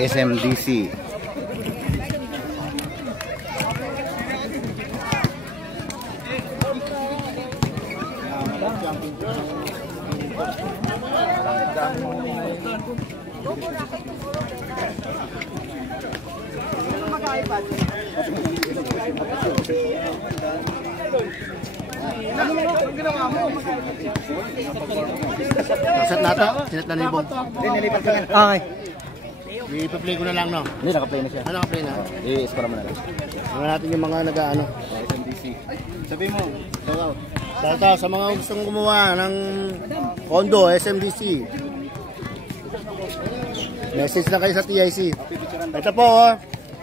SMDC. Set nato, sinet na libong. Nilipat ka na. Okay. I-play ko na lang, no? Hindi, naka-play na siya. Ano naka-play na? I-score mo na lang. Tingnan natin yung mga nag-ano. SMDC. Sabi mo, Tata, sa mga gustong gumawa ng condo, SMDC. Message na kayo sa TIC. Ito po, oh.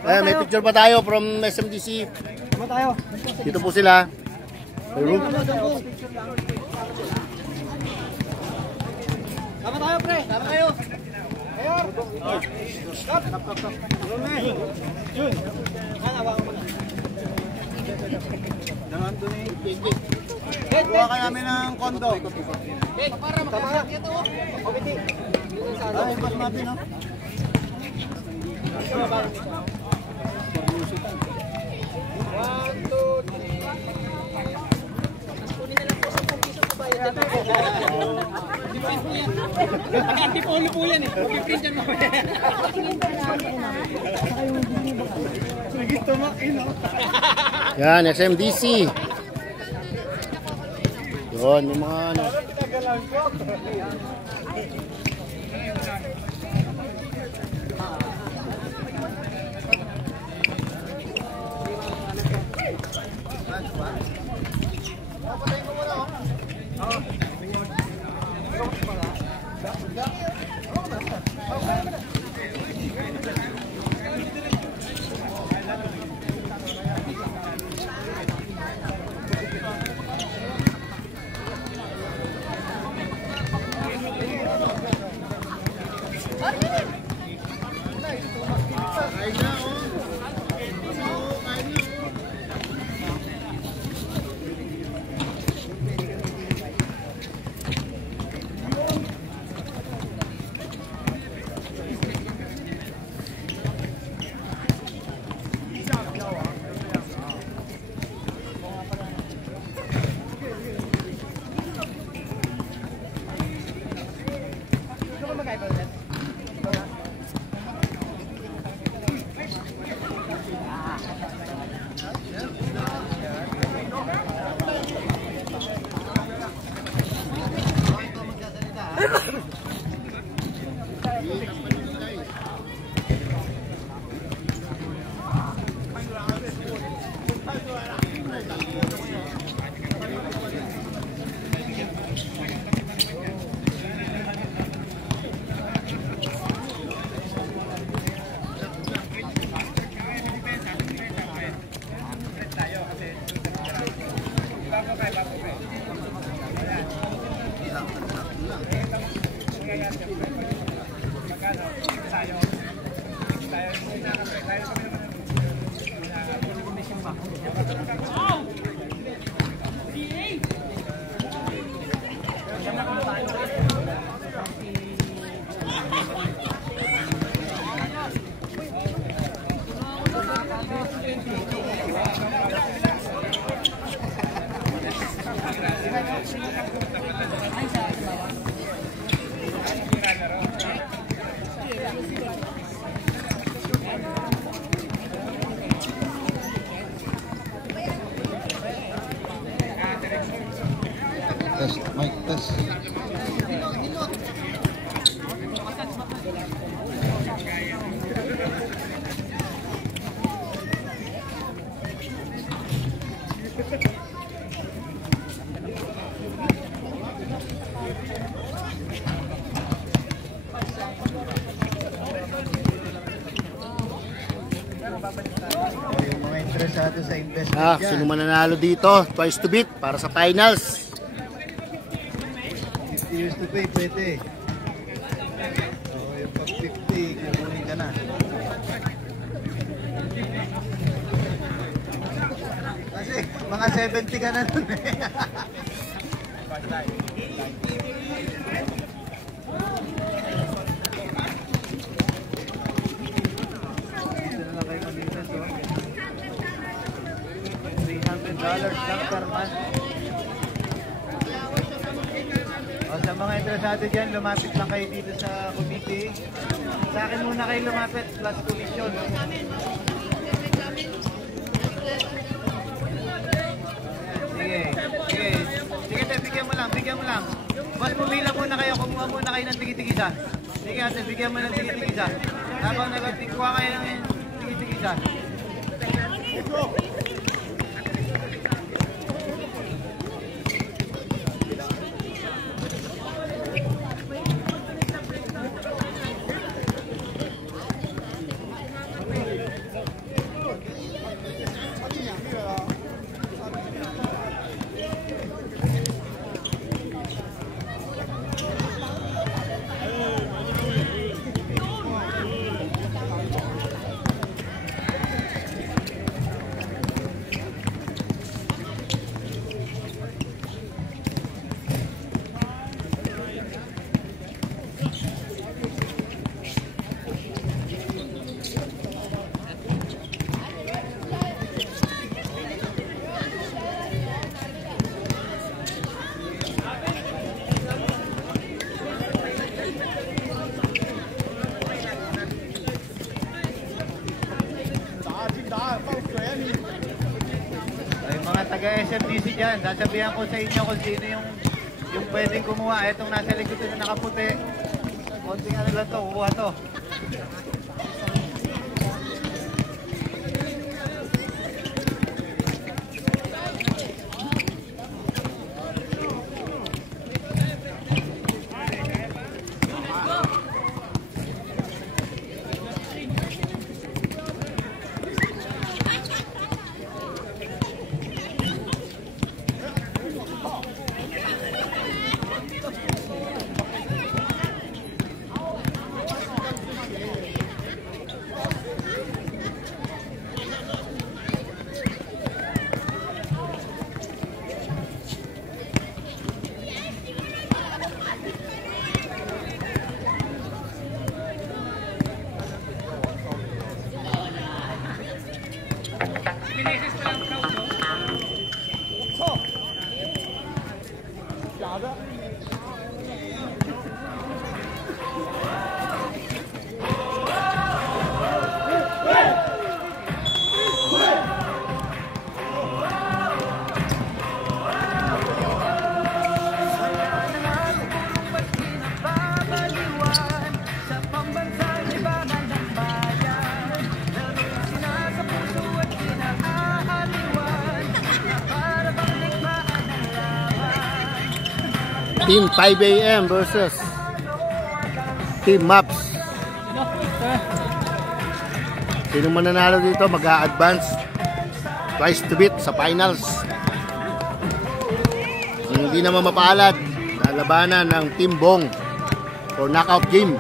May picture pa tayo from SMDC. tama tayo. Dito po sila. Tama tayo, pre. Tama tayo. Mayor. Stop. Yun. Hawakan mo na. Naman doon eh. Kuha ka namin ng kondo. Para makasakit ito. Komiti. Ay, pas natin, no? Antipolo po yan eh. Pag-print yan mo. Sige, tumakin. Yan, SMDC. Yun, yung mga ano. Test, mic test. Yung mga interesado sa investment Sino man nanalo dito, twice to beat para sa finals. Used to pay, pwede. So, yung pag 50, kukunin ka na. Kasi, mga 70 ka na nun eh. mga interesado dyan, lumapit lang kayo dito sa committee. Sa akin muna kayo lumapit, plus commission. Sige, bigyan mo lang. Mas pumila muna kayo, kumuha muna kayo ng tigi-tigisa. Sige ate, bigyan mo ng tigi-tigisa. Habang nagtikuha kayo ng tigi-tigisa. Taga-SMDC dyan, sasabihan ko sa inyo kung sino yung pwedeng kumuha. Itong nasa likod na nakaputi, konting ano lang to, kukuha to. Team 5 AM versus Team Maps. Sino mananalo dito mag-a-advance twice to beat sa finals. Ang hindi naman mapaalad, lalabanan ng Team Bong for knockout game.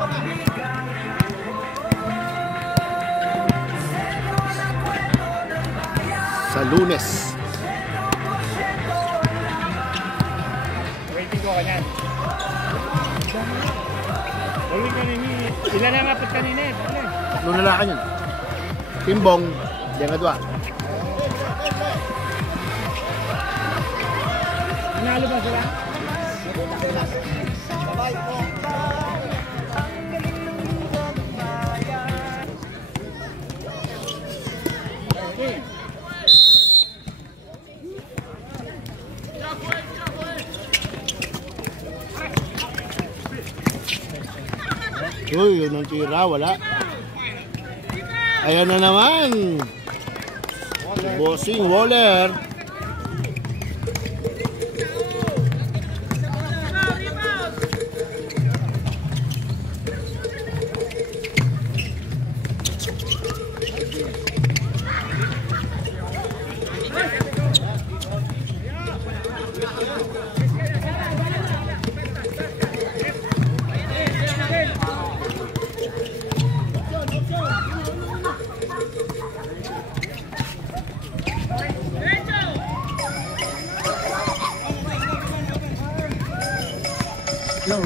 Sa Lunes. Kanyan. Ulit kanini. Ilan na ngapit kanina eh. Tatlo na lang yun. Timbong, diyan ka dua. Nanalo ba sila? Uy, yun ang tira, wala. Ayan na naman. Bossing Waller.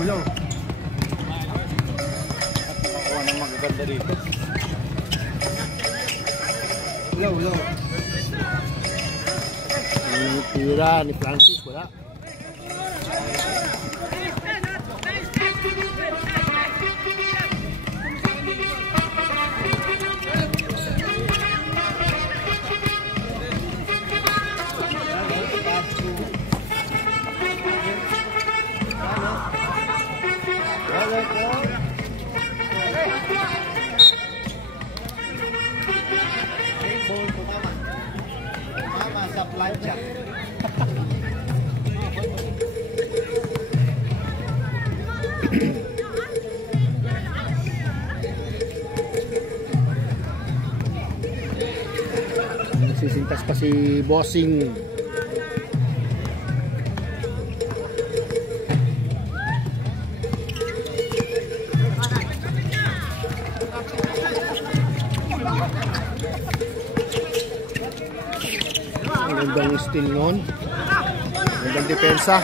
Yo. Ako nang magaganda dito. Yo. Ang tira ni Francis, wala. Nagsisintas pa si Bossing. Magandang steal nun. Magandang depensa.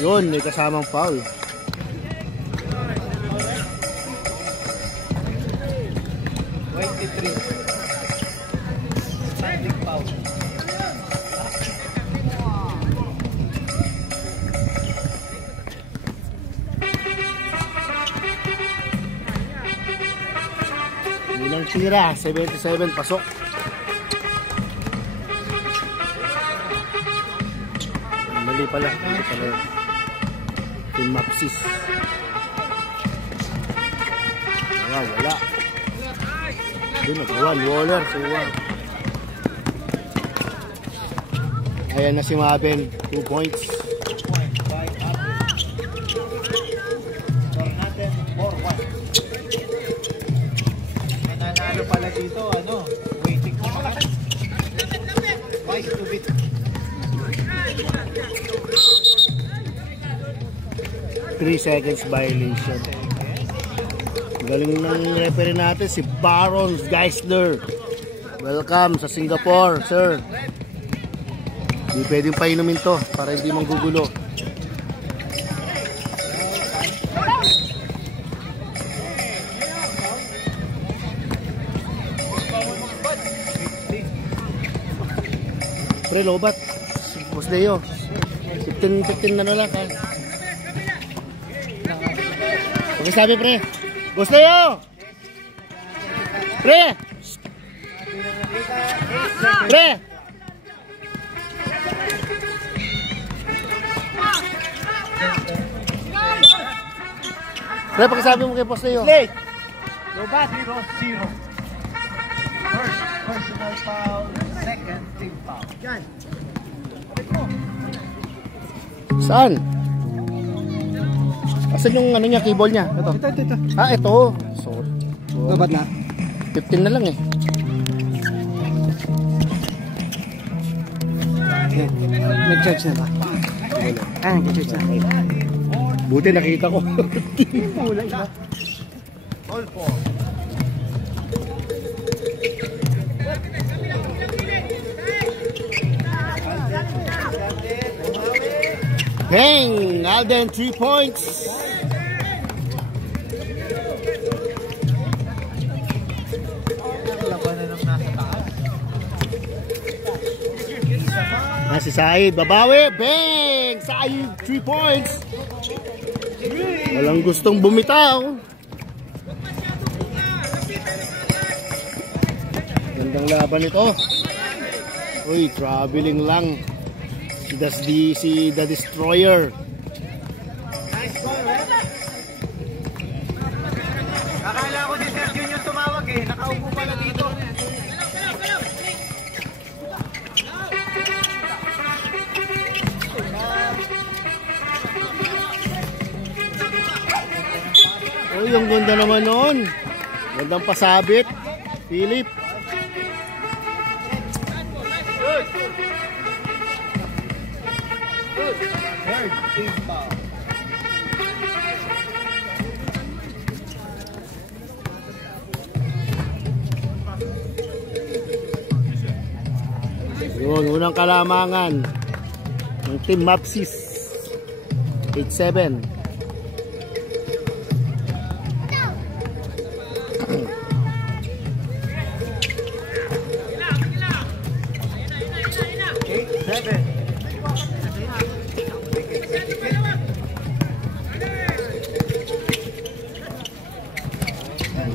Yun, may kasamang foul. Unang tira, 77, pasok. Mali pala. Team Mapsis. Wala. Doon nagawan, Waller. Ayan na si Maben, 2 points. Nanalo pala dito, waiting ko pala. Vice to beat. 3 seconds violation. Galing ng referee natin si Baron Geisler. Welcome sa Singapore, sir. Hindi pwedeng painumin to para hindi manggugulo. Pre, lobat. Boss Leo. 15 na lang ha. Okay, sabi pre. Boss Leo! Pre! Pre! Pre, pagkasabi mo kay Boss Leo. Play! Lobat, 0-0. First personal foul, second team foul. Yan. Saan? Asan yung niya, keyboard niya? Ito. Ah, ito. Sorry. Lobat na. 15 na lang eh. Nag-charge na ba? Nag-charge na. Buti nakita ko. All four. Bang! Alden, 3 points. Laban na ng nasa taas. Si Said, babawi. Bang! Said, 3 points. Walang gustong bumitaw. Gandang laban ito. Uy, traveling lang. Si The Destroyer. Akala ko si Sergio yung tumawag eh. Nakaupo pala dito. Uy, yung ganda naman nun. Gandang pasabit. Philip. Third team foul. Yun, unang kalamangan ng Team Mapsis. 8-7.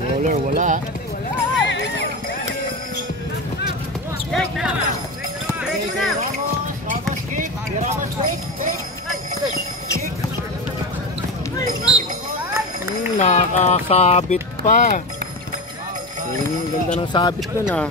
Waller, wala. Nakakasabit pa. Ang ganda ng sabit nun ah.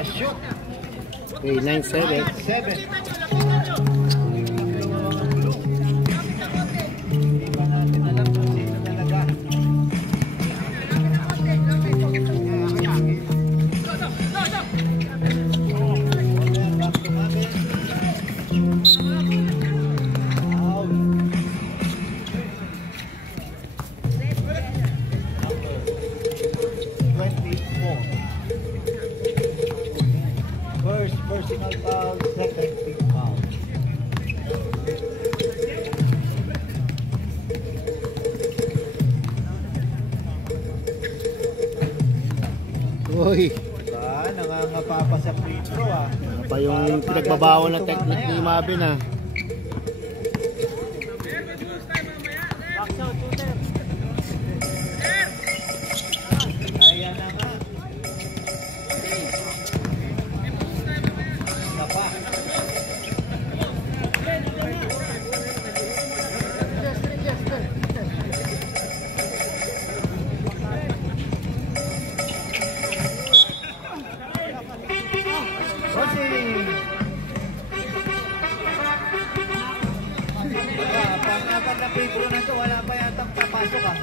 pa-shoot. Okay, 9-7. 7. Personal foul, second team foul. Uy, Nangangapa pa sa free throw ano pa yung pinagbabawal na technique ni Mabin ah. Ayan na nga. Sapa. Pang-apat na free throw na to, wala pa yatang papasok ah.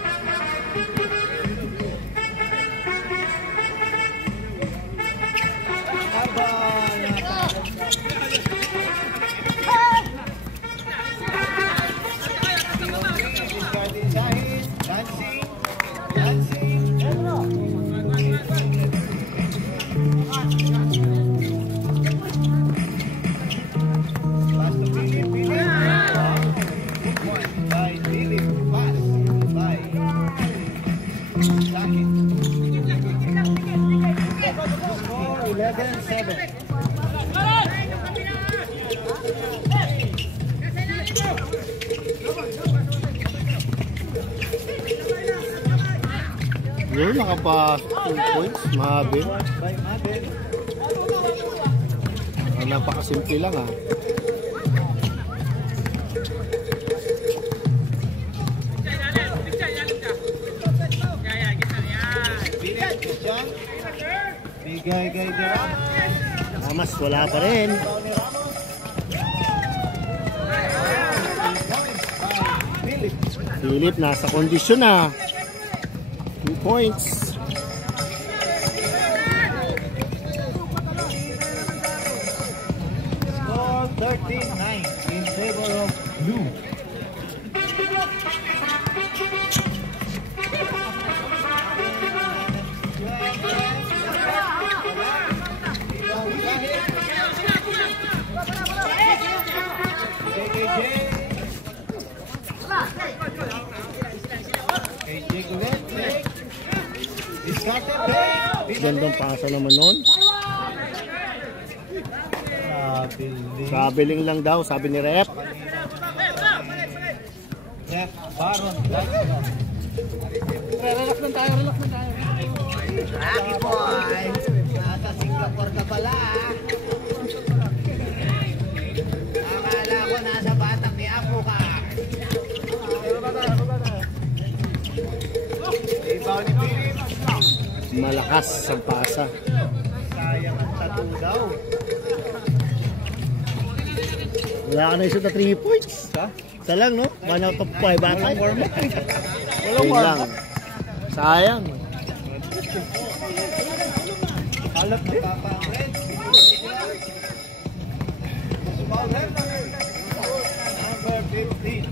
Yun, nakapa 2 points, Mabin. Napakasimple lang ah. Bigay Gerard. Mas wala pa rin. Philip nasa kondisyon na. 2 points. Score 13-9 in favor of blue. Gandang pasa naman nun. Traveling lang daw, sabi ni Rep. Rep Baron. Relax lang tayo. Rocky boy. Nasa Singapore ka pala. Akala ko nasa Batak ni Apo ka. Ibaw ni Philip. Malakas ang pasa. Sayang ang tattoo daw. Wala ka na isang na 3 points. Isa lang, no? 1 out of 5 batay. Walang lang. Sayang. Halap din. Papa Red. Number 15.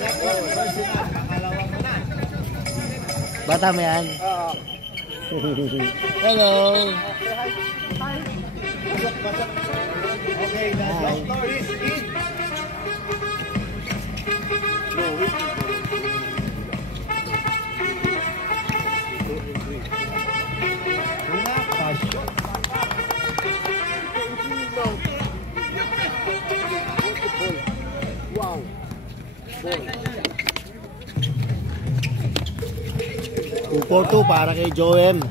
Second personal. Pangalawang na. Bata mo yan? Oo. Hello. Okay, the doctor is in. Una, pasyo. Wow. 2-4-2 para kay Joem.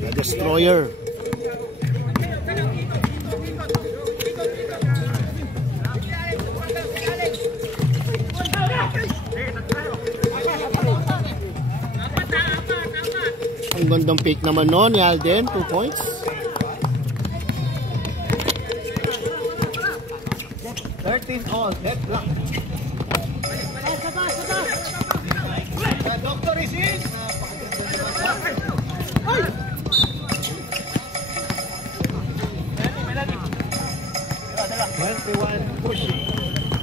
The Destroyer. Ang gandang pick naman nun ni Alden, 2 points. 13 all, head block. Doctor is in.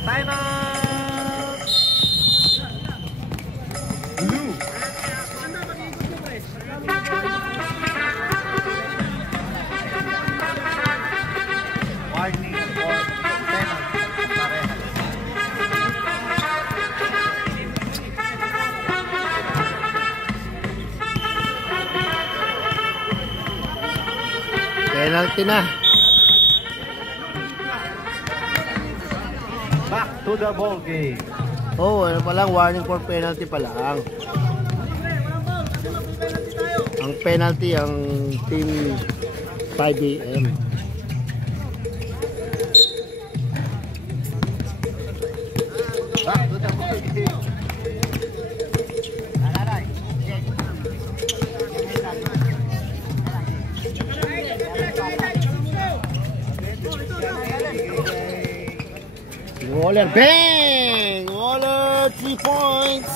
Time out. Blue. Warning for penalty. Parehas. Penalty na. Back to the ball game. Oh, ano pa lang, warning for penalty pa lang. Ang penalty ang team 5AM. Back to the ball game. Waller, bang! Waller, 3 points.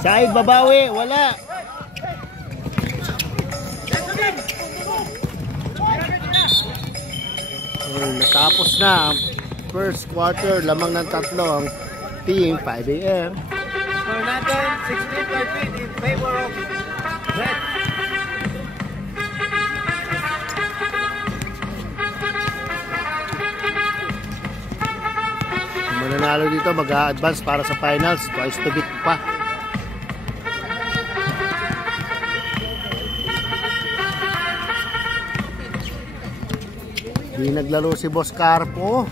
Side babawi, wala. Natapos na ang first quarter, lamang ng tatlo ang team 5AM. Score natin 16-13 in favor of Red. Mananalo dito, mag-a-advance para sa finals, twice to beat pa. Di naglaro si Boss Carpo.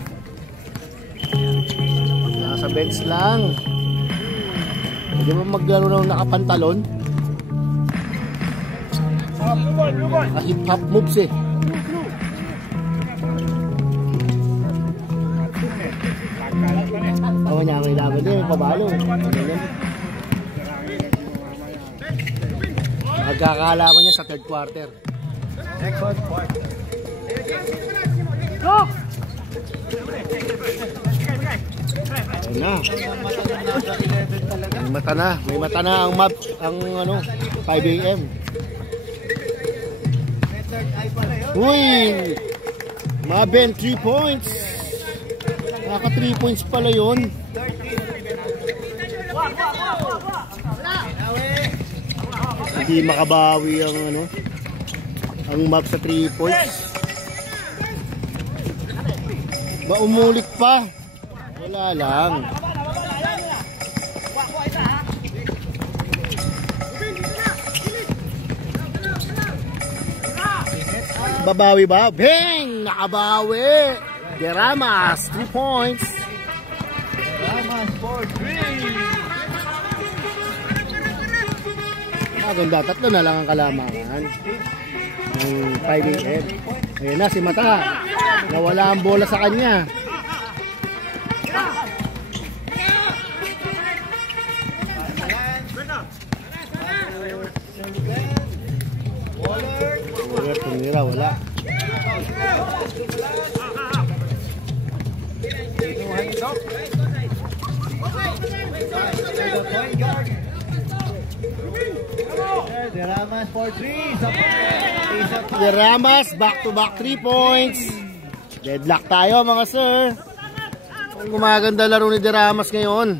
Nasa bench lang. Hindi mo maglaro ng nakapantalon. Hip-hop moves eh. Ako niya ang ilaban din, pabalo. Magkakalaman niya sa third quarter. Second quarter. Ayun na. May mata na ang map, ang ano, 5AM. Uy! Maben, 3 points. Naka 3 points pala yun. Hindi makabawi ang ano, ang map sa 3 points. Ba umulit pa? Wala lang. Babawi ba? Bang! Nakabawi! Deramas, 3 points. Deramas for 3. Maganda, tatlo na lang ang kalamangan ng 5AM. Ayun na, si Mata. Nawala ang bola sa kanya. Waller, tumira, wala. Deramas for 3. Deramas, back-to-back 3 points. Deadlock tayo mga sir. Ang gumaganda laro ni Deramas ngayon.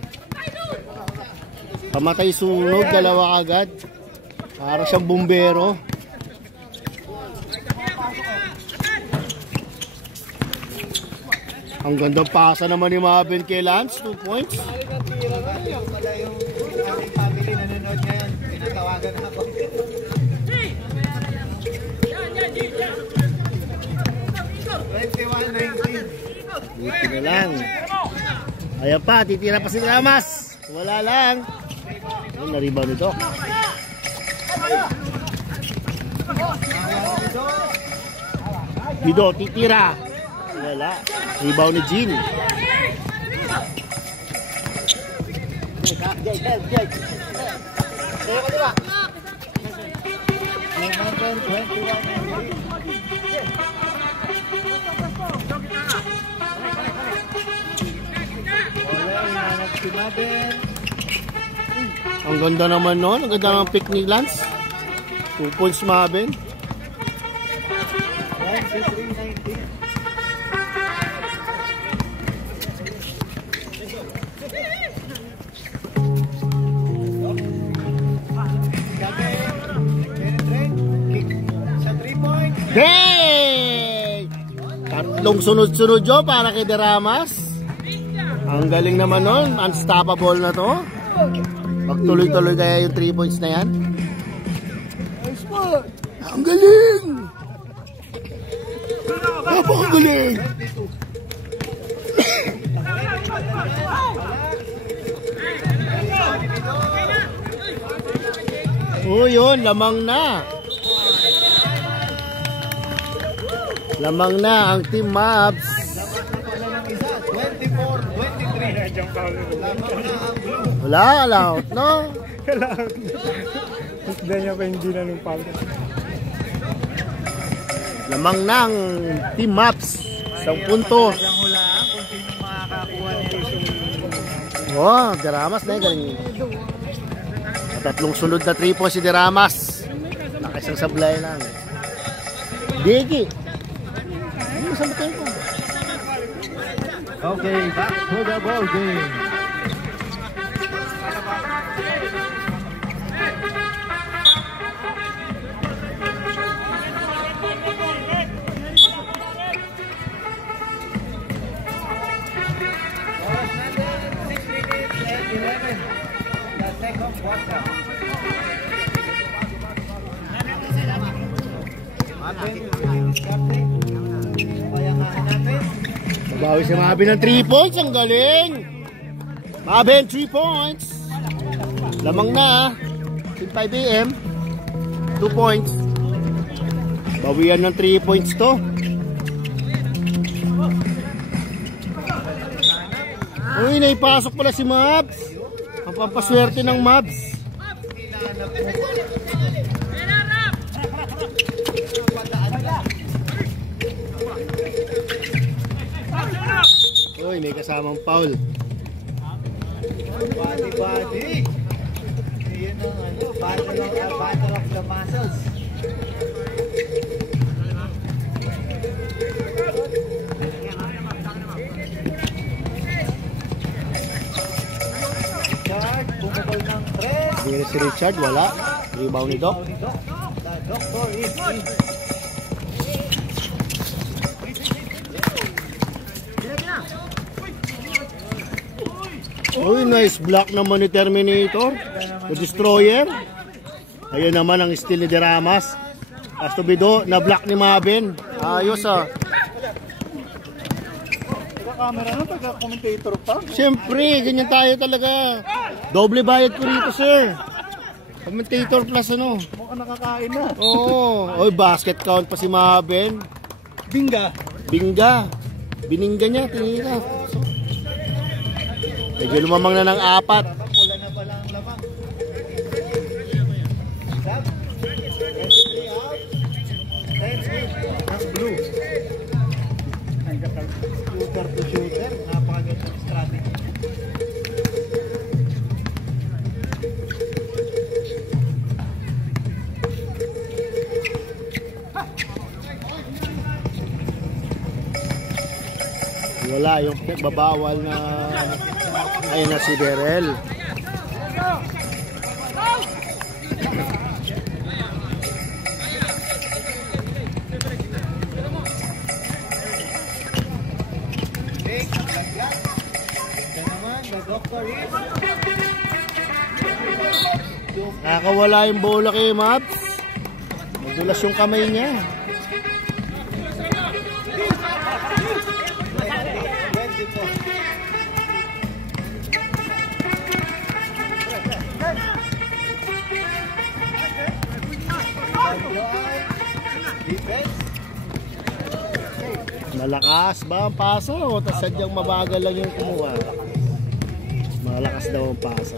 Pamatay sunog, dalawa agad. Para siyang bumbero. Ang gandang pasa naman ni Mabin kay Lance, 2 points. Wala yung family nanonood ngayon. Tinatawagan ako. Buti na lang. Ayan pa, titira pa si Deramas. Wala lang. Ay, naribaw nito. Dido, titira. Wala. Ribaw ni Jean. Ang ganda naman nun. Ang ganda ng pick ni Lance. 2 points Mabin. Hey! Tatlong sunod-sunod yun para kay Deramas. Ang galing naman nun. Unstoppable na to. Magtuloy-tuloy kaya yung 3 points na yan. Ang galing! Napakagaling! Oh, yun. Lamang na. Lamang na ang Team Mavs. 24-23. Wala, out, no? Hindi niya pa hindi na nung palo. Lamang na ang Team Mavs. 10 puntos. Ang hulaan kung sino makakakuha nito. Oh, Deramas na yung galing. Tatlong sunod na 3 points si Deramas. Nakisang sablay lang. Digi. Okay, back to the ball game. Babawi si Mabin ng 3 points. Ang galing. Mabin, 3 points. Lamang na. 5 AM. 2 points. Bawian ng 3 points to. Uy, naipasok pala si Mavs. Ang pampaswerte ng Mavs. Uy, may kasamang foul. Body. Yun ang ano, battle of the muscles. Richard, bumabal ng 3. Hindi si Richard, wala. Rebound ni Doc. The doctor is in. Uy, nice block naman ni Terminator. The Destroyer. Ayun naman ang steal ni Deramas. As to be do, na-block ni Mabin. Ayos ah. Camera na pagka-commentator pa. Siyempre, ganyan tayo talaga. Doble bayad ko rito, sir. Commentator plus ano. Mukhang nakakain na. Oo. Oy, basket count pa si Mabin. Binga. Binga. Biningga niya, tingin ka. Medyo lumamang na ng 4. Pula na pala ang lamang. Stop. 23 out. 10 ng blue. Shooter to shooter. Napakagandang strategy. Wala yung babawal na ayun na si Derel. Big laglag. Ito naman, the doctor is. Nakakawala yung bola kay Mavs. Madulas yung kamay niya. Defense. Malakas ba ang paso o sadyang mabagal lang yung kumuha? Malakas daw ang pasa.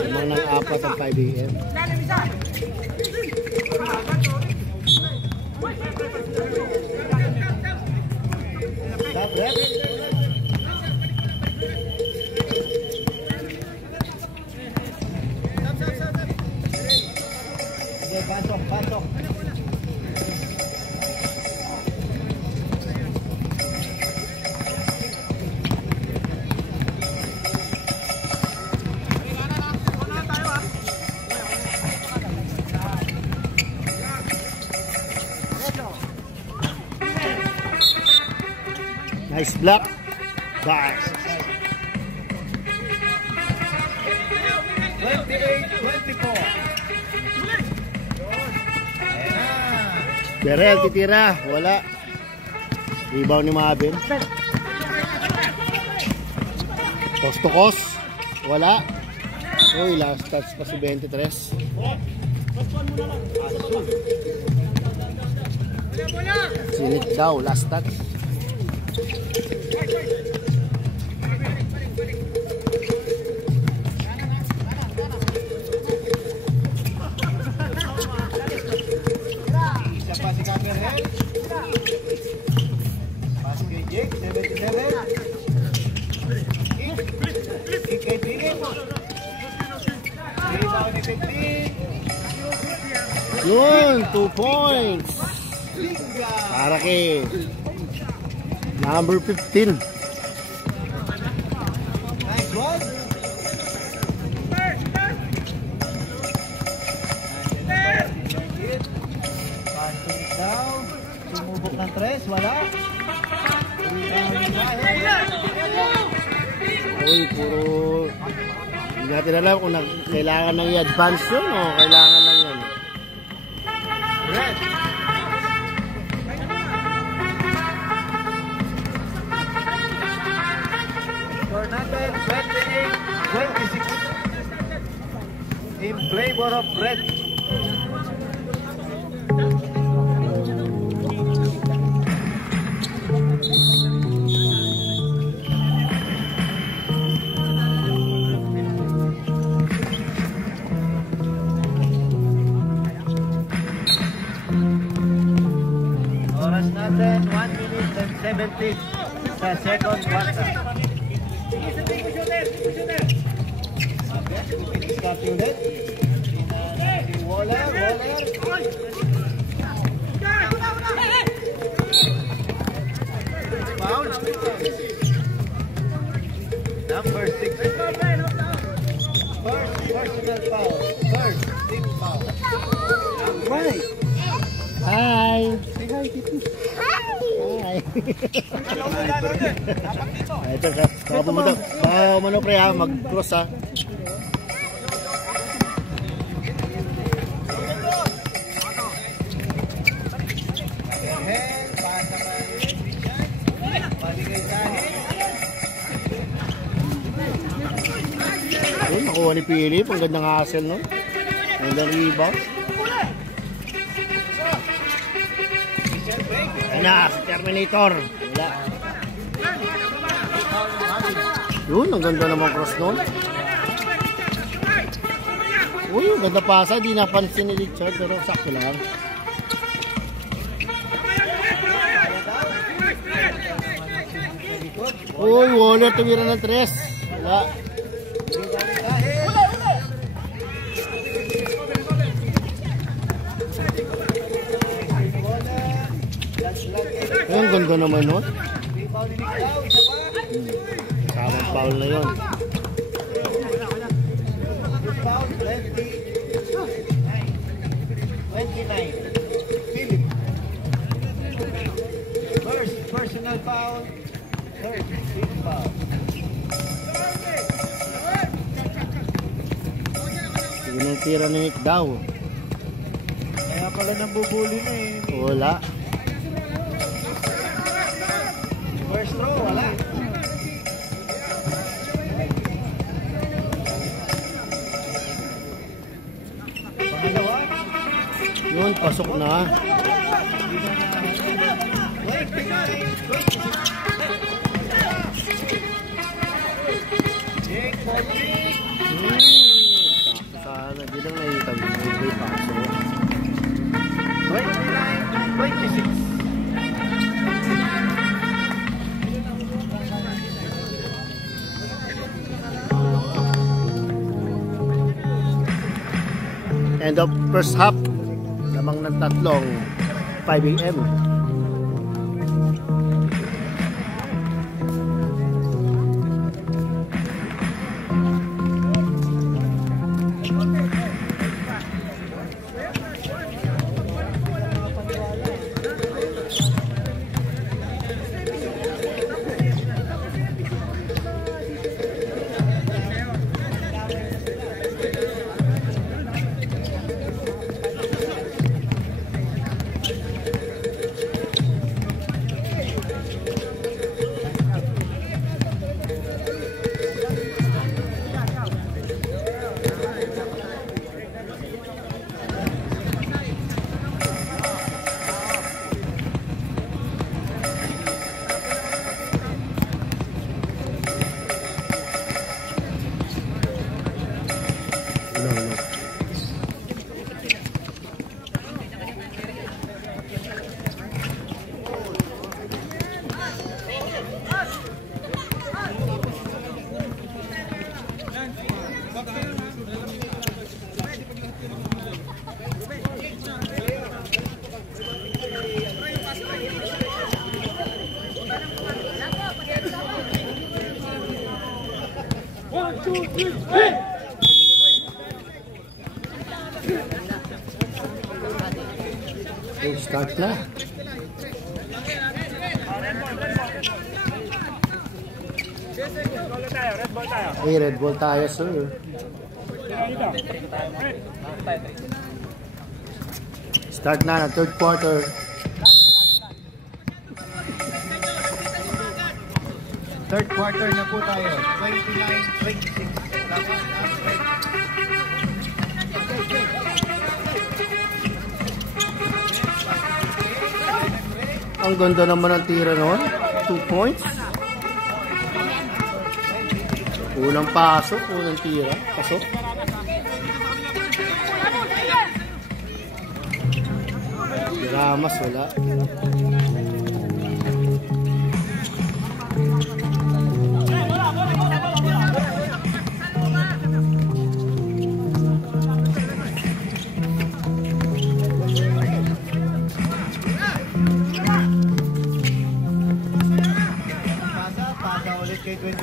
Naman ng 4 ang 5 AM. Pasok. Nice block. Back. 28-24. Berel titira, wala. Rebound ni Mabin. Cost to cost, wala. Uy, last touch pa si 23. Sinit daw, last touch. Yun, 2 points. Para kay number 15. Nice one. Passing down. Sumubok ng 3, wala. Uy, puro hindi natin alam kung kailangan nang i-advance yun o kailangan lang yan. Red. Score natin 28-26 in flavor of red. Oras natin 1 minute and 17 sa second quarter. Start ulit. Waller. Foul. Number 6. First personal foul. First team foul. Right. Hi. Say hi, Titi. Hi. Ito ka. Baka pumunta. Baka umano pre ha. Mag-cross ha. Ayun, nakuha ni Philip. Ang gandang hustle nun. Ang gandang rebound. Ayan na, si Terminator. Wala. Yun, ang ganda naman cross nun. Uy, ang ganda pasa. Di napansin ni Richard, pero sakto lang. Uy, Waller tumira ng 3. Wala. Ang ganda naman nun. Tamang foul na yun. Foul 29. Philip. First personal foul. Third team foul. Sige nang tira ni Nick daw. Kaya pala nambubuli na eh. Wala. First throw, wala. Pangalawa. Yun, pasok na. Sana, di lang nakita mo. May pasok. 26. End of first half. Lamang ng tatlong 5 AM. Start na. Hey, red ball tayo, sir. Start na ng third quarter. Third quarter na po tayo. 29-26. Ang ganda naman ang tira noon. 2 points. Unang pasok, unang tira. Pasok. Ramas, wala.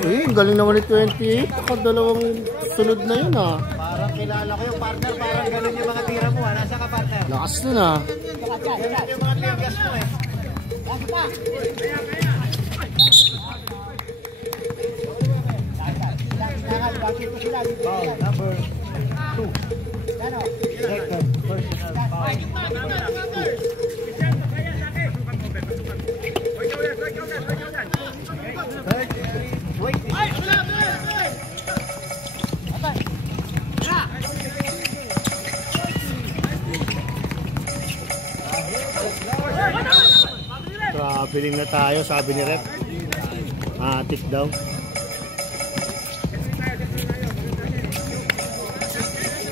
Uy, galing naman ni 28. Nakadalawang sunod na yun ah. Parang kilala ko yung partner. Parang ganun yung mga tira mo. Nasa ka partner? Lakas nun ah. Ganun yung mga tirgas mo eh. Oh, number 2. Second personal foul. Traveling na tayo, sabi ni Rep. Atik daw.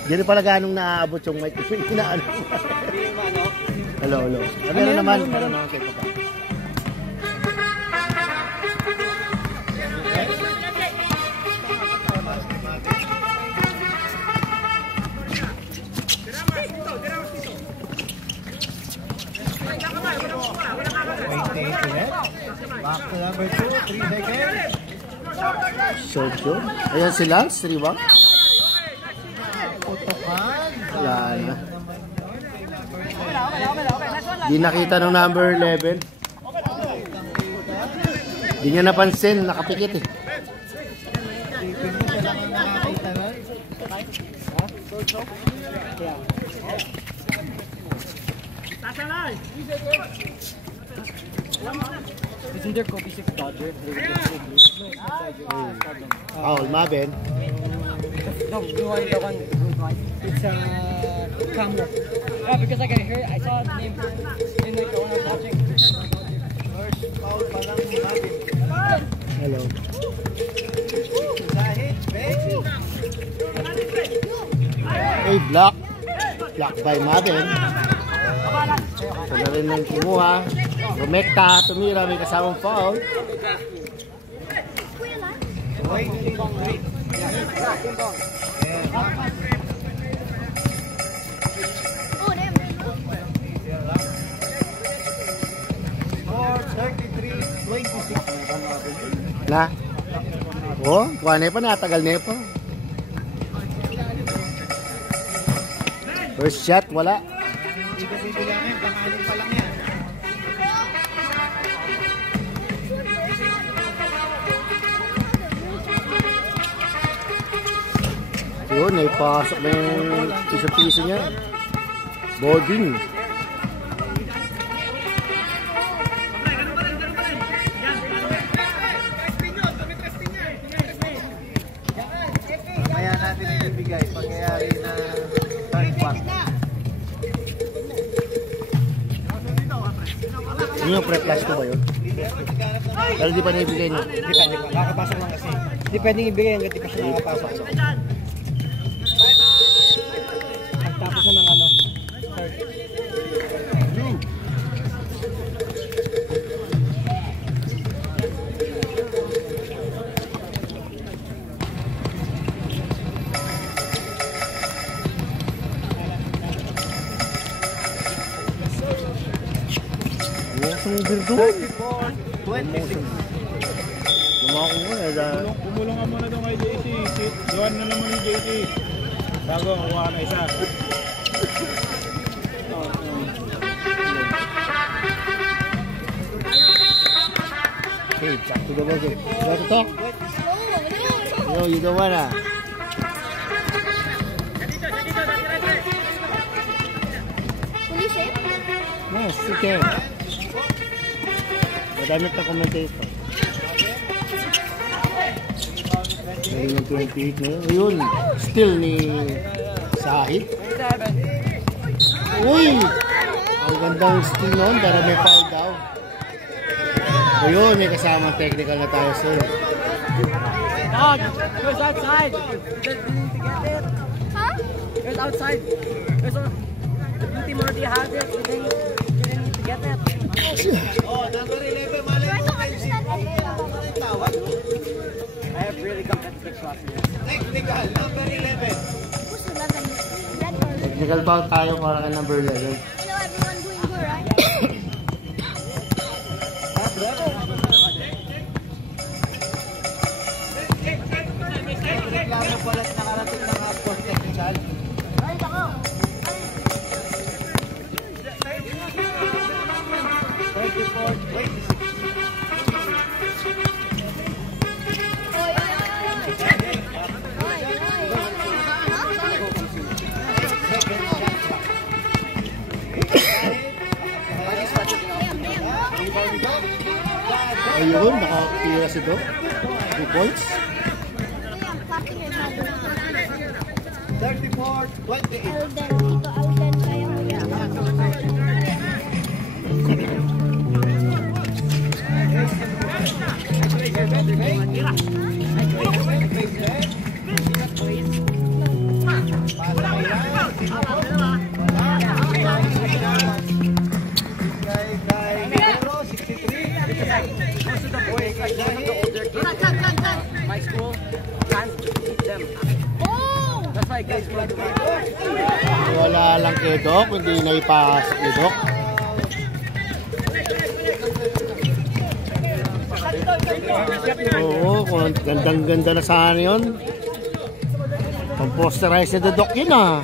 Hindi pala ganong naaabot yung mic. Inaano. Hello, hello. Meron naman. Meron naman kay Papa. Back to number 2, 3 seconds. Short yun. Ayan si Lance, Riva. Putokan. Wala na. Di nakita ng number 11. Di niya napansin, nakapikit eh. Isn't there Kobe 6 Dodger? Paul Mabin. No, the one. It's a camera. Yeah, because like I saw the name in like the one I was watching. First foul pa lang natin. Hello. Zahid, Becky. Ay, block. Block by Madden. Ito na rin ng kumuha. Rumekta, tumira, may kasamang foul. Na? Oh, kuha na pa, natagal na pa. First shot, wala. Hindi kasi bilangin, pangalan pa lang yan. Yun, naipasok na yung piso-piso niya. Boarding. Mamaya natin ibibigay pagkayari na third part. Yun yung pre-plus ko ba yun? Pero di pa naibigay niya. Depende pa. Nakapasok lang kasi. Hindi pwedeng ibigay hanggang di pa siya nakapasok. Tapos na ng ano. Start. Ang birdoon. 26. Lumako mo eh. Kumulong ka muna doon kay JC. Doon na naman ni JC. Bago, kuha na isa. Okay, back to the ball game. You want to talk? No, you don't wanna. Police eh? Yes, you can. Madami pa commentator. Meron yung 28 na yun. Ayun, still ni Zahid. Uy! Ang gandang still noon, para may foul daw. Ayun, may kasamang technical na tayo, sir. Dog, it was outside. Didn't get it. Huh? It was outside. It was the blue team already had it. You didn't need to get it. Oh, number 11, I don't understand anything about it. I have really competitive shots here. Technical, number 11. Who's 11? Red or... Technical foul tayo para kay number 11. You know everyone doing good, right? Reklamo pala at nakarating ng post technical. Ayun, nakapira si Doc. 2 points. 34, 28. Alden, Tito Alden, kaya mo yan. My school plans to beat them. Oh! That's why guys want to Wala lang kay Doc, hindi naipasok ni Doc. Oo, kung gandang-ganda na sana yun. Pang-posterize na Doc yun ah.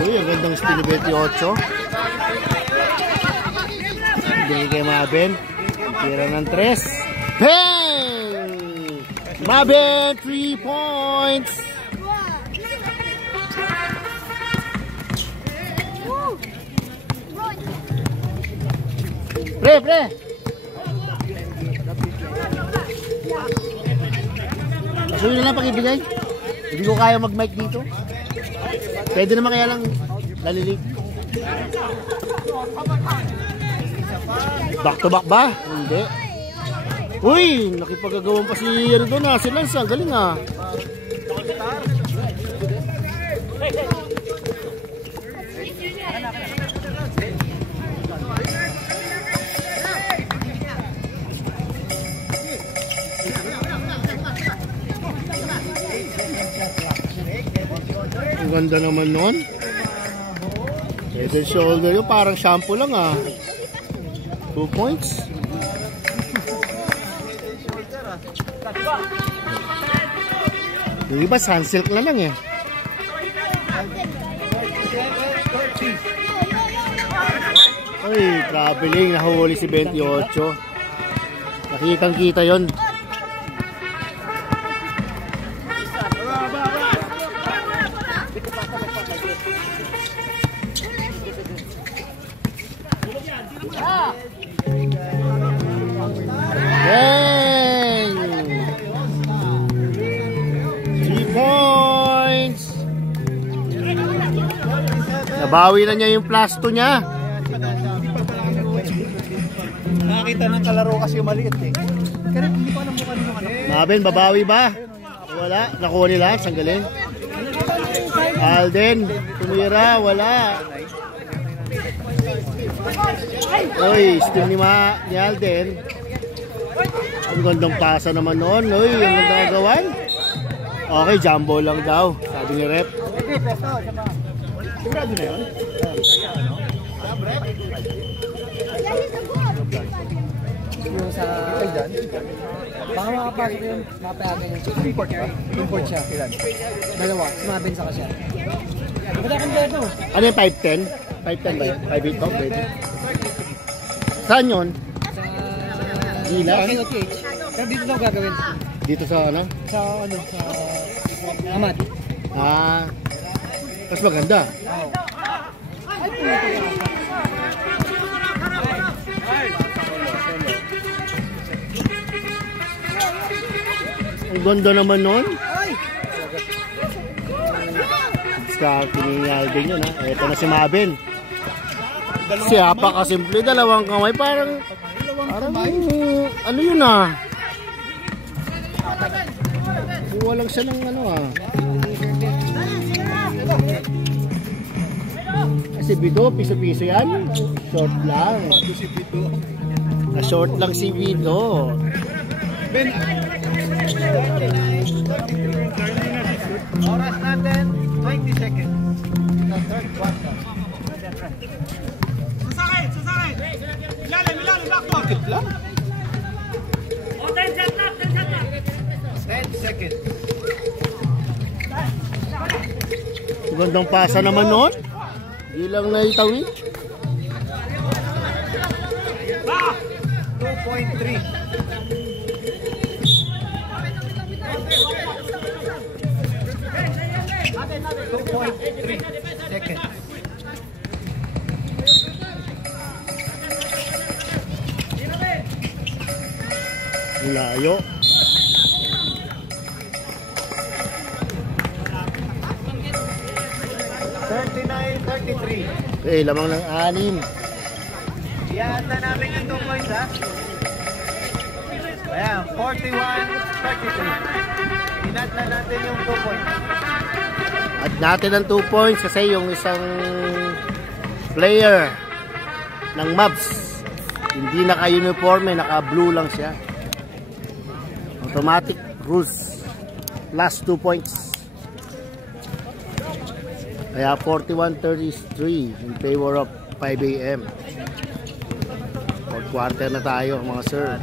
Uy, ang gandang spin ni 28. Bigay kay Maben. Tira ng 3. Bang! Maben, 3 points! Pre! Pasunin na lang pag-ibigay. Hindi ko kaya mag-mic dito. Pwede naman kaya lang nalilig. Back to back ba? Hindi. Uy! Nakipagagawan pa si doon ah. Si Lance, ang galing ah. Ang ganda naman nun. Head and shoulder yun. Parang shampoo lang ah. 2 points. Yung iba sunsilk na lang eh. Uy, traveling. Nahuli si 28. Nakikang kita yun. Dang! 3 points! Nabawi na niya yung plus 2 niya. Nakakita ng kalaro kasi yung maliit eh. Kaya hindi pa alam mo kanino anak. Maben, babawi ba? Wala. Nakuha nila. Ang galing. Alden, tumira. Wala. Uy, steal ni Alden. Ang gandang pasa naman noon. Uy, ang gandang agawan. Okay, jumbo lang daw. Sabi ni Rep. Sigurado na yun? Yung sa Aidan, baka makapasok yung mapayagan yung import ba? Import siya. Dalawa, sumabin sa kasya. Ba't akong dito? Ano yung 5'10"? 5'10" ba yun? 5'8" ba? Pwede. Saan yun? Sa Gilas? KOTH. Pero dito daw gagawin. Dito sa ano? Sa ano? Sa Amat. Ah, mas maganda. Ang ganda naman nun. Discarding ni Alden yun ha. Ito na si Maben. Siya pa kasimple. Dalawang kamay. Parang ano yun ah. Buwa lang siya ng ano ah. Kasi Bido, piso-piso yan. Short lang. Na-short lang si Bido. Oras natin, 20 seconds. The third quarter. Sasakay! Ilalim, backdoor! Bakit lang? 10 seconds. Gandang pasa naman nun. Di lang na itawid. 2.3. 2.3 seconds. Layo. Okay, lamang ng 6. Iyan na namin yung 2 points ha. Ayan, 41-33. Inat na natin yung 2 points. At natin ang 2 points kasi yung isang player ng Mavs hindi naka-uniforme, naka-blue lang siya. Automatic rules plus 2 points. Kaya 41-33 in favor of 5 AM. Fourth quarter na tayo mga sir.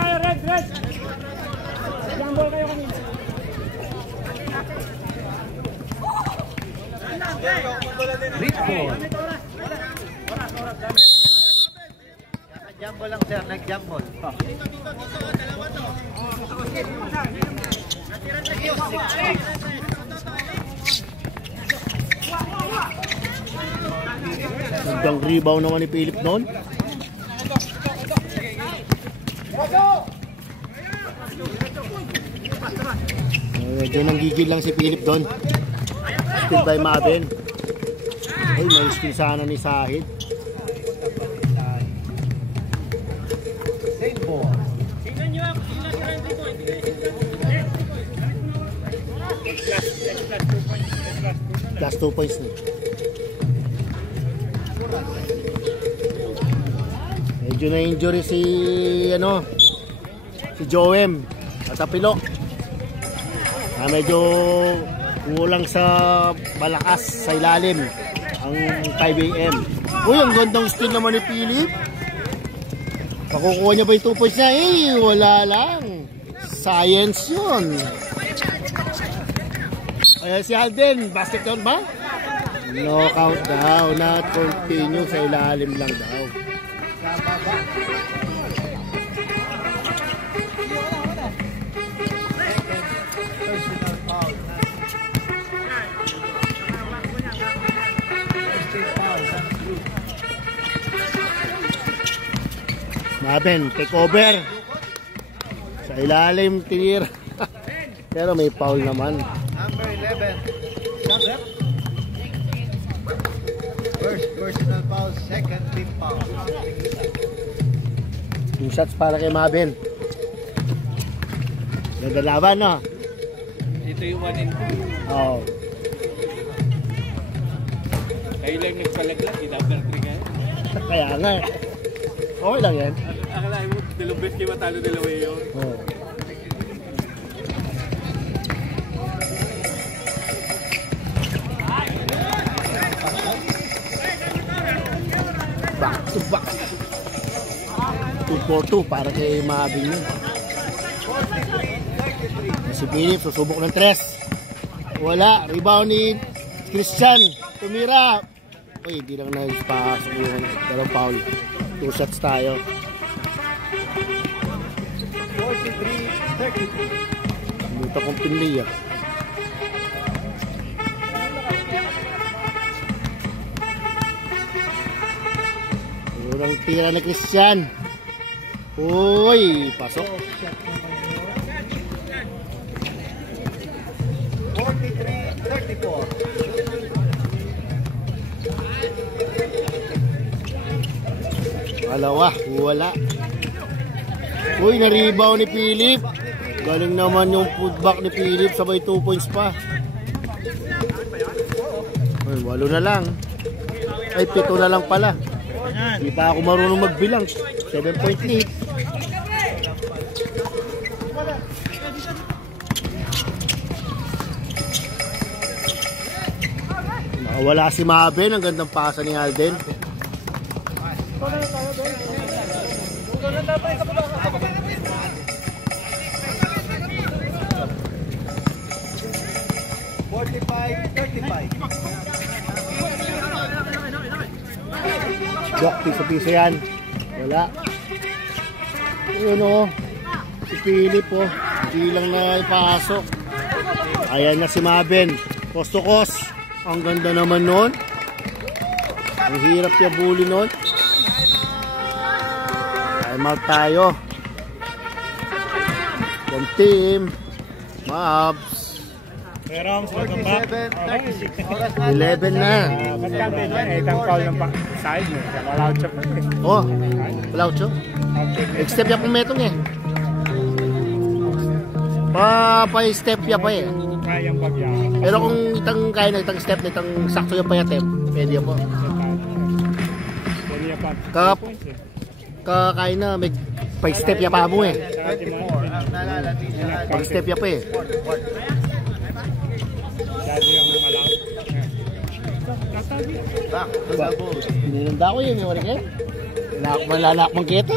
tayo, red. Jumbo kayo kanina. Jumbo lang sir, nag-jumbo. Gandang rebound naman ni Philip noon. Medyo nanggigil lang si Philip doon. Still by Mabin. Ay, may skill sana ni Sahid. Plus 2 points na. Medyo na-injury si Joem at Apilok. Medyo kulang sa malakas sa ilalim ang 5 AM. Uy, ang gandang steal naman ni Philip. Pakukuha niya ba yung 2 points niya? Wala lang. Science yun. Ayan si Alden, basket down ba? No count daw, not continue, sa ilalim lang daw. Mabin, take over. Sa ilalim, tinira. Pero may foul naman. Number 11. First personal foul, second team foul. 2 shots para kay Mabin. Ganda laban, no? Ito yung 1 and 2. Oo. Kayo lang nagpalaglag, i-number 3 kayo. Kaya nga. Okay lang yan. Akala mo, dalawang best kayo matalo dalawa yun. Oo. Back to back. 2-4-2 para kay Mabin yun. Si Philip susubok ng 3. Wala. Rebound ni Christian. Tumira. Uy, di lang na-pasok yung dalawang foul. 2 shots tayo. 43-33. Dito kong pinli ah. Ang tira ni Christian. Uy, pasok. 43-34. Wala. Uy, na-rebound ni Philip. Galing naman yung putback ni Philip. Sabay 2 points pa. Ay, 8 na lang. Ay, 7 na lang pala. Hindi pa ako marunong magbilang. 7.8. Nakawala si Mabin. Ang gandang pasa ni Alden. Dok, piso-piso yan. Wala. Ayun o. Si Philip o. Hindi lang na ipasok. Ayan na si Mabin. Cost to cost. Ang ganda naman nun. Ang hirap yung bully nun. Time out tayo. One team. Mabs. Pero, 11 na. ba't kami? Itang call ng side mo. Wala siya pa eh. Oh, wala siya. Step ya pong metong eh. Pa-step ya pa eh. Kayang bagya. Pero kung itang kaya na itang step na itang sakto yung payatep, pwede po. Pwede pa. Kaya na may pa-step ya pa mo eh. 24. Pag-step ya pa eh. Dati yung malaw. Back to the ball. Hinilanda ko yun, yung wala kayo. Malalak mong kita.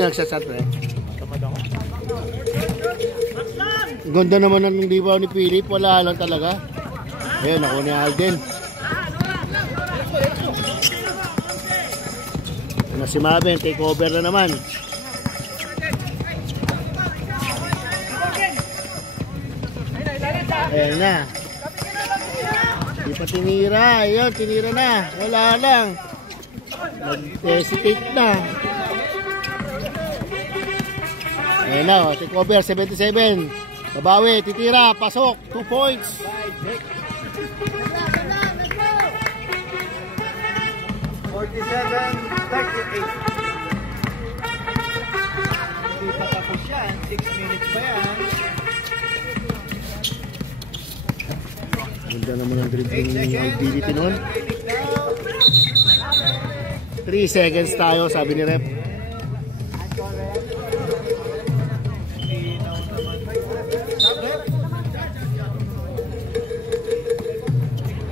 Hindi nagsasat eh. Tamad ako. Ganda naman ng libaw ni Philip. Wala lang talaga. Ayun, ako ni Alden. Ano si Maben, take over na naman. Ayan na. Di pa tinira. Ayun, tinira na. Wala lang. Nag-hesitate na. Ayan na, take over, 77. Babawi, titira, pasok, 2 points. 47-38. Hindi pa tapos yan. 6 minutes pa yan. Ganda naman ang dribbling ng ability nun. 3 seconds tayo, sabi ni Rep.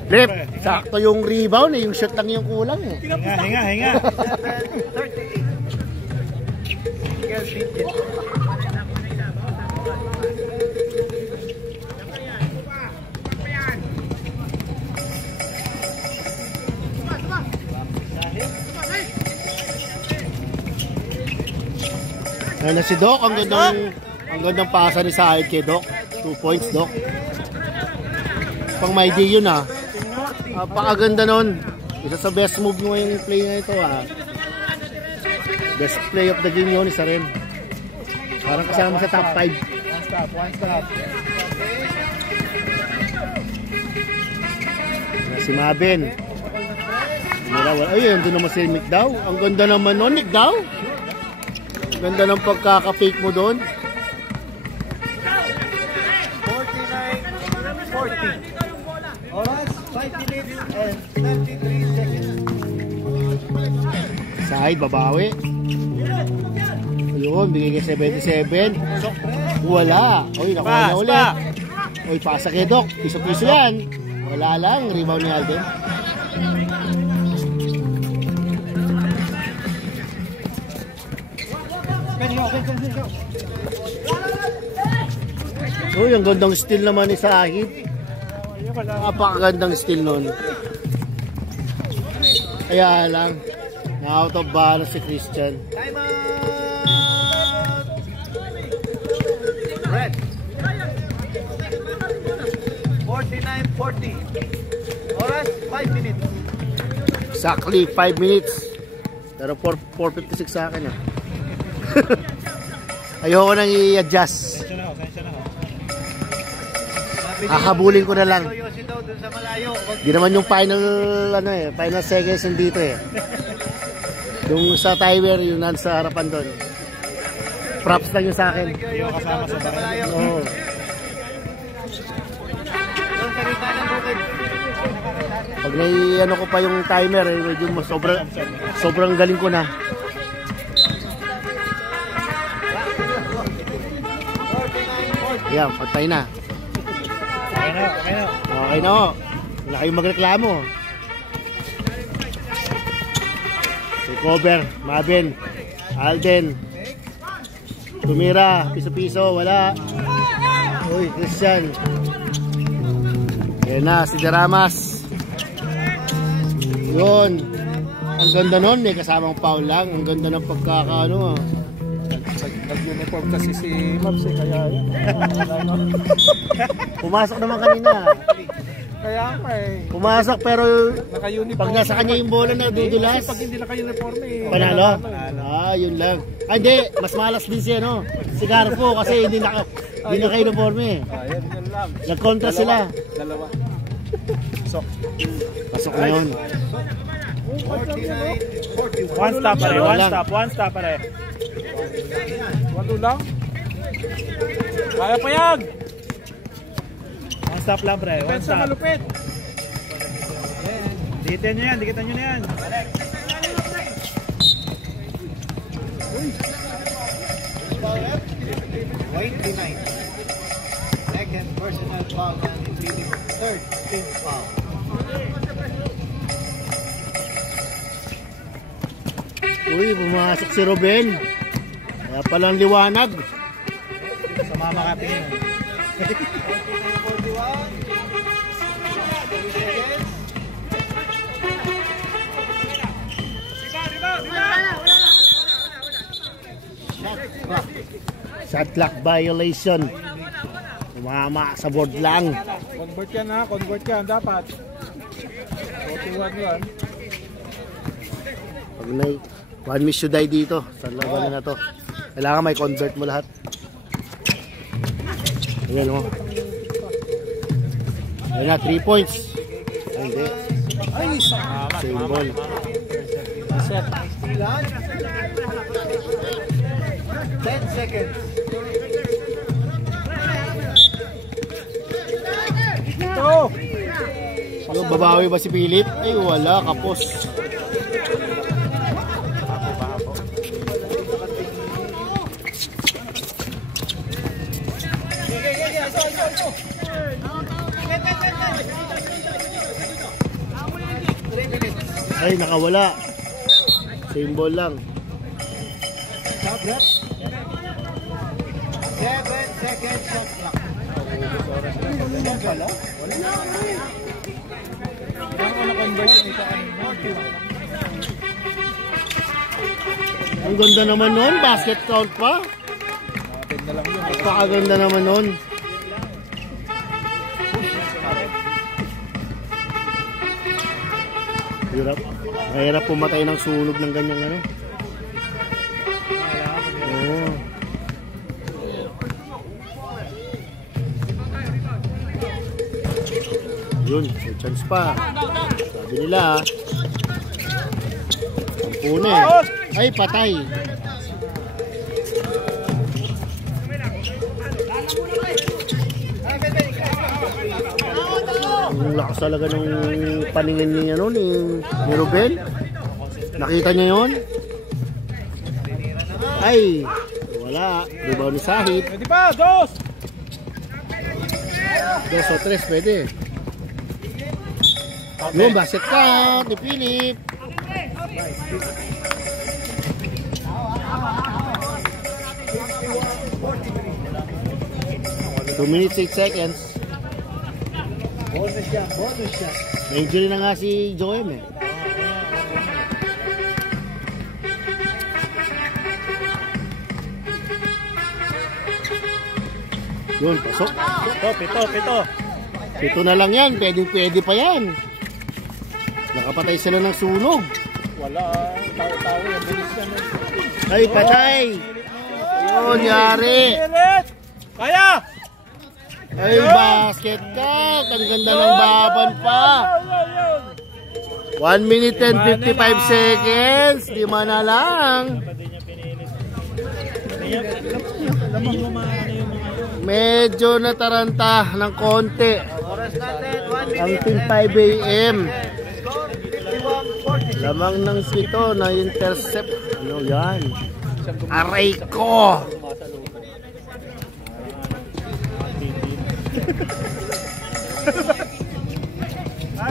Rep, sakto yung rebound eh. Yung shot lang yung kulang eh. Hinga. 7-38. Ayan na si Doc, ang gandang pasa ni Sahid kay Doc. 2 points, Doc. Pang may day yun ah. Pakaganda nun. Isa sa best move mo yung play na ito ah. Best play of the game yun, isa rin. Parang kasama sa top 5. One stop. Si Maben. Ayun, doon naman si Nick daw. Ang ganda naman nun, Nick daw. Ganda ng pagkaka-fake mo doon. 49-40. Oras, 5 minutes and 33 seconds. Sahid, babawi. Ayun, bigay kay 77. Wala. Uy, nakuha niya ulit. Uy, pasa kay Doc. Piso-piso yan. Wala lang. Rebound ni Alden. Uy, ang gandang steal naman ni Sahid. Napakagandang steal nun. Kaya lang, na-out of balance si Christian. Time out! Red. 49-40. Oras, 5 minutes. Exactly, 5 minutes. Pero 4:56 sa akin ah. Ayoko nang i-adjust. Hahabulin ko na lang. Di naman yung final final seconds dito eh. Yung sa timer yung nasa harapan doon. Props lang yung sa akin. Yung kasama sa bahay. Oo. Pag ano ko pa yung timer yung sobrang galing ko na. Yan, patay na. Okay na ho. Wala kayong magreklamo. Recover, Maben, Alden. Tumira, piso-piso, wala. Uy, Christian. Yan na, si Deramas. Yun. Ang ganda nun, may kasamang foul lang. Ang ganda ng pagkakaano ah. Nag-uniform kasi si Mabs kaya yun. Pumasok naman kanina. Kaya nga eh. Pumasok pero Naka-uniform. pag nasa kanya yung bola na dudulas. Pag hindi naka-uniform eh. Panalo? Ah, yun lang. Ah, hindi. Mas malas din siya, no? Si Garfo kasi hindi naka-uniform eh. Ayan, yun lang. Nag-contra sila. Dalawa. Pasok na yun. 49-41. One stop pare, One one stop pare. Walo lang. Kaya pa yan. One stop lang pre, one stop. Malupit. Dikitan nyo yan, dikitan nyo na yan. 29. Second personal foul and leading third team foul. Uy, pumasok si Ruben. Kaya palang liwanag. Sa mama kapingin. Shot clock violation. Tumama sa board lang. Convert yan ha, convert yan dapat. 41 yan. Pag may one miss you die dito sa labanan na to, kailangan may convert mo lahat. Ayan o. Ayan na, 3 points. Hindi. Same ball. Set. 10 seconds. Ito! So, babawi ba si Philip? Ay wala, kapos. Ay, nakawala. Same ball lang. 7 seconds shot clock. Ang ganda naman nun, basket count pa. Pakaganda naman nun. Hirap. Mahirap pumatay ng sunog ng ganyang ano. Oh. Yun, may chance pa. Sabi nila, Sampune. Ay, patay. Ang lakas talaga ng paningin ni, ano, ni Ruben. Nakita niya yun? Ay, wala. Rebound ni Sahib. Pwede pa, 2! 2 o 3, pwede. Yung basket count ni Philip. Two minutes, 8 seconds. Bonus shot, bonus shot. Na-injury na nga si Joem eh. Yun, pasok. Pito. Pito na lang yan, pwede pa yan. Nakapatay sila ng sunog. Wala, tao-tao yan, bilis yan. Ay, patay. Yun, yari. Kaya! Ay, basket count. Ang ganda ng baban pa. 1 minute and 55 seconds. 5 na lang. Medyo nataranta ng konti. Oras natin, 1 minute. Ang team 5 AM. Lamang ng pito na intercept. Ano yan? Aray ko!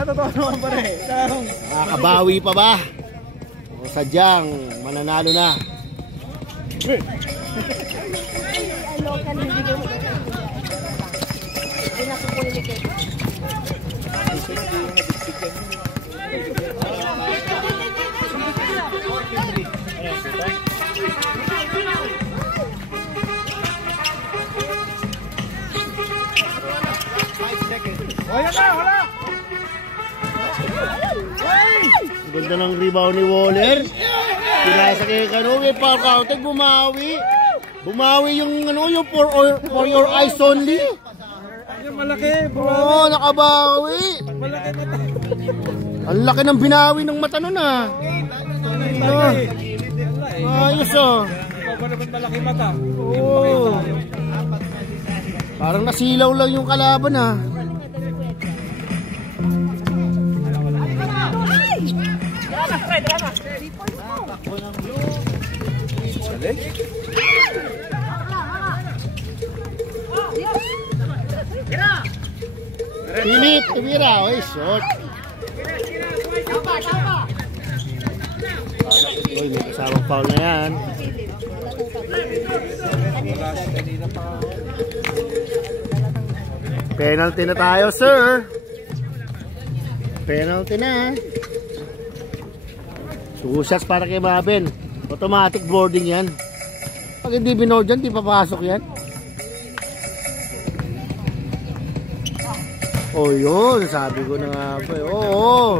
Totoo naman pa rin. Makakabawi pa ba? O sadyang mananalo na? Ano ka nabigay mo? Hindi na ko po ilikit. Wala! Ang ganda ng rebound ni Waller. Pinasa kay Kanong, foul counted, bumawi. Bumawi yung ano, yung for your eyes only. Yung malaki, Oo, nakabawi. malaki mata. Ang laki ng binawi ng mata nun ah. Ah, ayos oh. Ikaw ba naman malaki mata? Oo. Parang nasilaw lang yung kalaban ah. Philip, tumira. Oy, short. Oy, may kasawang foul na yan. Penalty na tayo, sir. Penalty na. 2 shots para kay Mabin. Automatic boarding yan. Pag hindi binoard dyan, di papasok yan. Oh, yun. Sabi ko na nga ba. Oo.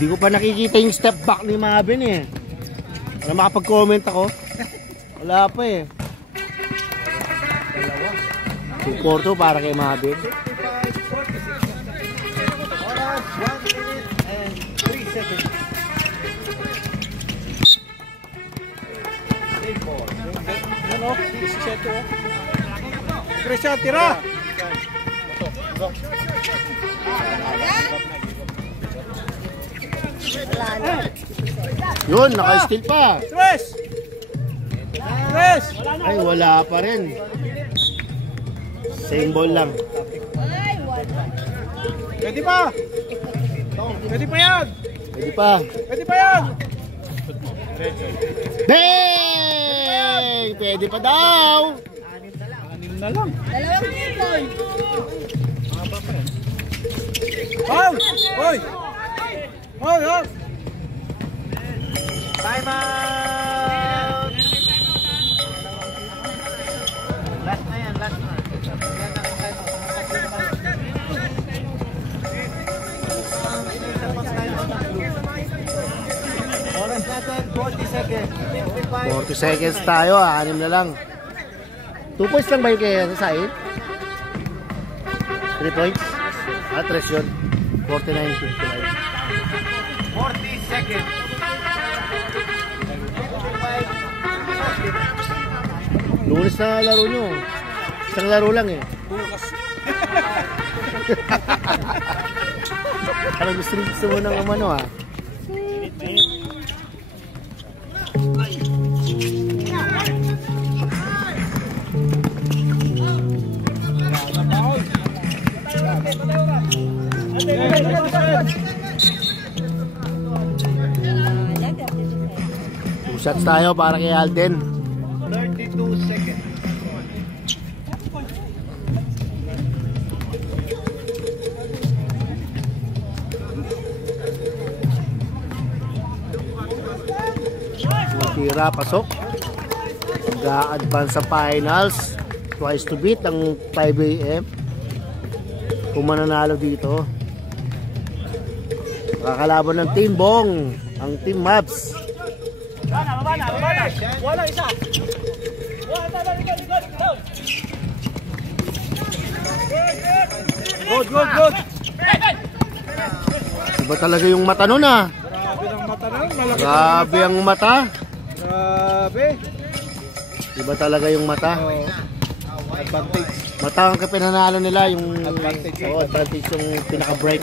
Di ko pa nakikita yung step back ni Mabin eh. Para makapag-comment ako. Wala pa eh. 2-4 para kay Mabin. Oras, 1 minute and 3 seconds. Ano? 17 oh. Christian, tira! Yun, naka-steal pa. Stress! Stress! Ay, wala pa rin. Same ball lang. Ay, wala. Pwede pa! Pwede pa yan! Pwede pa. Pwede pa yan! Bang! Pwede pa daw. 6 na lang. Dalawang people. Hoy! Hoy! Hoy! Hoy! Time out! Last na yan, last na. Yan na ang time out. Oras natin, 40 seconds. 40 seconds tayo, 6 na lang. 2 points lang ba yung kaya sa side? 3 points? 3 yun. 49-59. 40 seconds. Lunes na laro nyo. Isang laro lang eh. Parang gusto mo ng umano ah. Two shots tayo para kay Alden. 32 seconds. Tira, pasok. Mag-a-advance sa finals. Twice to beat ang 5 AM. Kung mananalo dito. Kakalaban ng Team Bong, ang Team Mavs. Wala isa. Good, good, good. Iba talaga yung mata nun ah. Grabe ng mata na. Malaki. Grabe ang mata. Grabe. Iba talaga yung mata. Oh. Advantage. Mata ang kapinanalo nila yung Advantage. advantage yung pinaka-break.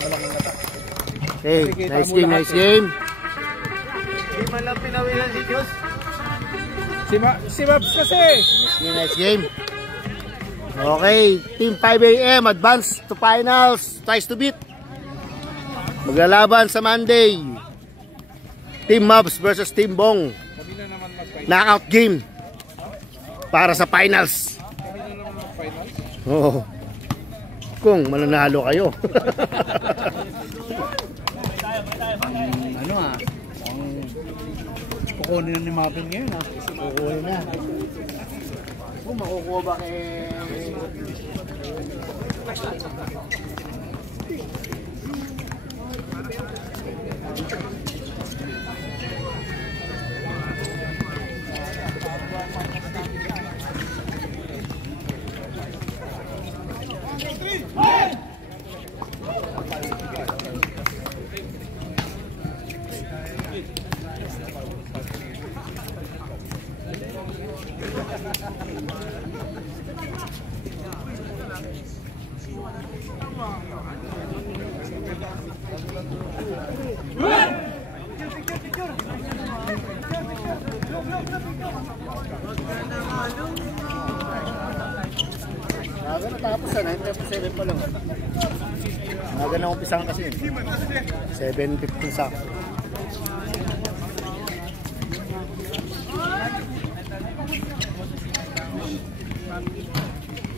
Okay, nice game, nice game. Hindi man lang pinawilan si Diyos. Si Mavs kasi. Nice game. Okay, Team 5 AM advance to finals, twice to beat. Maglalaban sa Monday. Team Mavs versus Team Bong. Kami na naman mag-final. Knockout game para sa finals. Kami na naman mag-finals. Oo. Kung mananalo kayo. Ano ah, ang kukunin na ni Mabin ngayon ah. Kukunin na. Kung makukuha ba kay... Naga natapos na, 9:07 pa lang. Naga na umpisahan kasi 7:15 sa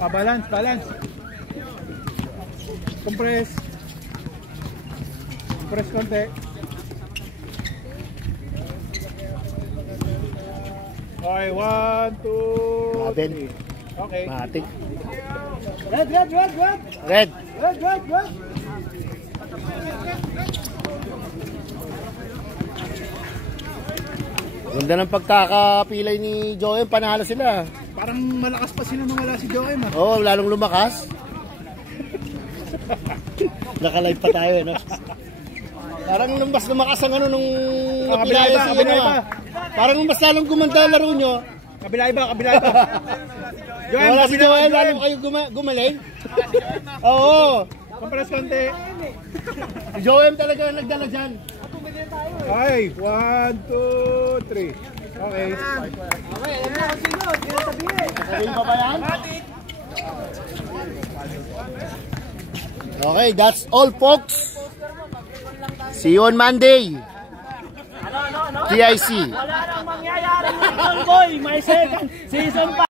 Balance, balance. Compress. Compress konti. Okay, 1, 2, Maben. okay. Matik. Red. Red. Ganda ng pagkakapilay ni Joem. Panalo sila. Parang malakas pa sila nung wala si Joem. Oo, lalong lumakas. Nakalive pa tayo, no? Parang mas lumakas ang ano nung kabila iba, kabila iba. Parang mas lalong gumanda laro nyo. Kabila iba. Joem, Wala si kabila, Joem, lalong kayo gumaling. Oo. Compress konti. Si Joem talaga nagdala dyan. Okay, 1, 2, 3. Okay. Sabihin pa ba yan? Okay, that's all folks. See you on Monday. TIC. Wala nang mangyayari. Boy, may second season pa.